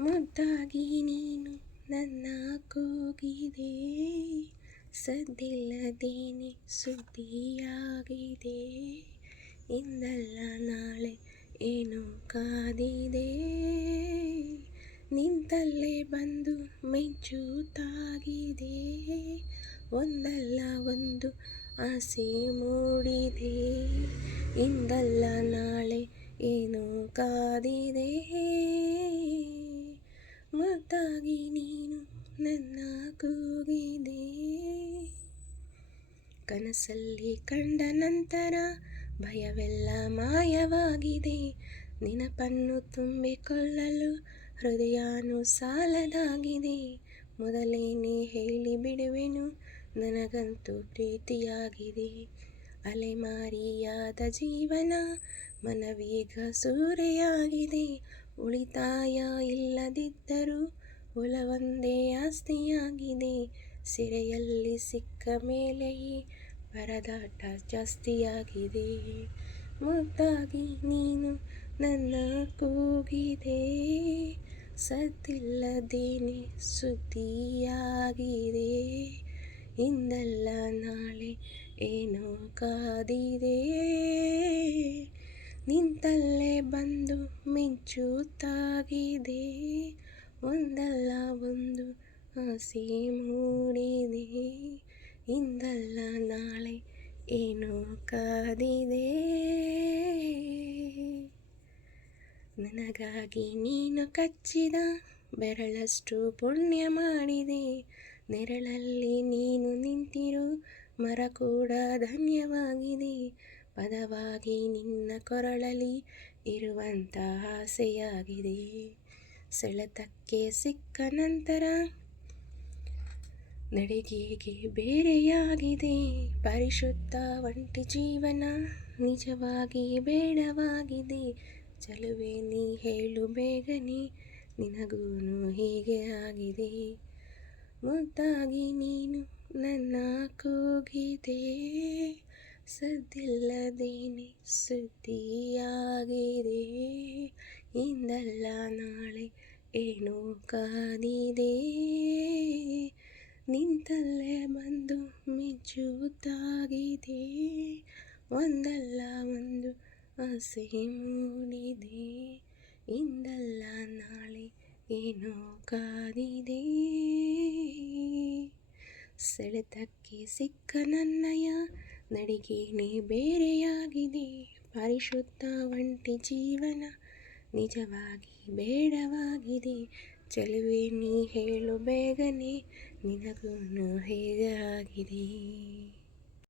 ಮುದ್ದಾಗಿ ನೀನು ನನ್ನ ಕೂಗಿದೆ, ಸದ್ದಿಲ್ಲದೇನೆ ಸುದ್ದಿಯಾಗಿದೆ. ಇಂದಲ್ಲ ನಾಳೆ ಏನೋ ಕಾದಿದೆ, ನಿಂತಲ್ಲೇ ಬಂದು ಮಿಂಚುತ್ತಾಗಿದೆ. ಒಂದಲ್ಲ ಒಂದು ಆಸೆ ಮೂಡಿದೆ, ಇಂದಲ್ಲ ನಾಳೆ ಏನೋ ಕಾದಿದೆ. ಮುದ್ದಾಗಿ ನೀನು ನನ್ನ ಕೂಗಿದೆ. ಕನಸಲ್ಲಿ ಕಂಡ ನಂತರ ಭಯವೆಲ್ಲ ಮಾಯವಾಗಿದೆ. ನೆನಪನ್ನು ತುಂಬಿಕೊಳ್ಳಲು ಹೃದಯನೂ ಸಾಲದಾಗಿದೆ. ಮೊದಲೇನೆ ಹೇಳಿಬಿಡುವೆನು, ನನಗಂತೂ ಪ್ರೀತಿಯಾಗಿದೆ. ಅಲೆಮಾರಿಯಾದ ಜೀವನ ಮನವೀಗ ಸೂರೆಯಾಗಿದೆ. ಉಳಿತಾಯ ಇಲ್ಲದಿದ್ದರೂ ಒಲವೊಂದೇ ಆಸ್ತಿಯಾಗಿದೆ. ಸೆರೆಯಲ್ಲಿ ಸಿಕ್ಕ ಮೇಲೆಯೇ ಪರದಾಟ ಜಾಸ್ತಿಯಾಗಿದೆ. ಮುದ್ದಾಗಿ ನೀನು ನನ್ನ ಕೂಗಿದೆ, ಸದ್ದಿಲ್ಲದೇನೆ ಸುದ್ದಿಯಾಗಿದೆ. ಇಂದಲ್ಲ ನಾಳೆ ಏನೋ ಕಾದಿದೆ, ನಿಂತಲ್ಲೇ ಬಂದು ಮಿಂಚುತ್ತಾಗಿದೆ. ಒಂದಲ್ಲ ಒಂದು ಆಸೆ ಮೂಡಿದೆ, ಇಂದಲ್ಲ ನಾಳೆ ಏನೋ ಕಾದಿದೆ. ನನಗಾಗಿ ನೀನು ಕಚ್ಚಿದ ಬೆರಳಷ್ಟು ಪುಣ್ಯ ಮಾಡಿದೆ. ನೆರಳಲ್ಲಿ ನೀನು ನಿಂತಿರೋ ಮರ ಕೂಡ ಧನ್ಯವಾಗಿದೆ. ಪದವಾಗಿ ನಿನ್ನ ಕೊರಳಲ್ಲಿ ಇರುವಂಥ ಆಸೆಯಾಗಿದೆ. ಸೆಳೆತಕ್ಕೆ ಸಿಕ್ಕ ನಂತರ ನಡಿಗೆಗೆ ಬೇರೆಯಾಗಿದೆ. ಪರಿಶುದ್ಧ ಒಂಟಿ ಜೀವನ ನಿಜವಾಗಿ ಬೇಡವಾಗಿದೆ. ಚಲುವೆ ನೀ ಹೇಳು ಬೇಗನೆ, ನಿನಗೂನು ಹೀಗೆ ಆಗಿದೆ. ಮುದ್ದಾಗಿ ನೀನು ನನ್ನ ಕೂಗಿದೆ, ಸದ್ದಿಲ್ಲದೇನೆ ಸುದ್ದಿಯಾಗಿದೆ. ಇಂದಲ್ಲ ನಾಳೆ ಏನೋ ಕಾದಿದೆ, ನಿಂತಲ್ಲೇ ಬಂದು ಮಿಂಚುತ್ತಾಗಿದೆ. ಒಂದಲ್ಲ ಒಂದು ಆಸೆ ಮೂಡಿದೆ, ಇಂದಲ್ಲ ನಾಳೆ ಏನೋ ಕಾದಿದೆ. ಸೆಳೆತಕ್ಕೆ ಸಿಕ್ಕ ನನ್ನಯ ನಡಿಗೆನೇ ಬೇರೆಯಾಗಿದೆ. ಪರಿಶುದ್ಧ ಒಂಟಿ ಜೀವನ ನಿಜವಾಗಿ ಬೇಡವಾಗಿದೆ. ಚೆಲುವೆ ನೀ ಹೇಳು ಬೇಗನೆ, ನಿನಗೂನು ಹೇಗೆ ಆಗಿದೆ.